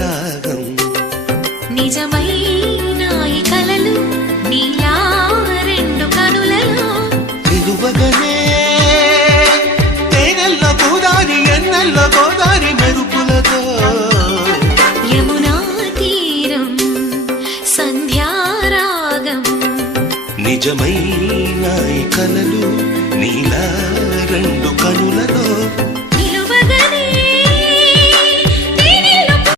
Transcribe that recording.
రాగం. నిజమైన ఈ కలలు నీలా రెండు కనులలో నిలువగనే తేనెల్లో గోదారి ఎన్నెల్లో గోదారి మెరుపులతో యమునా తీరం సంధ్యారాగం. నిజమైన ఈ కలలు నీలా రెండు కనులలో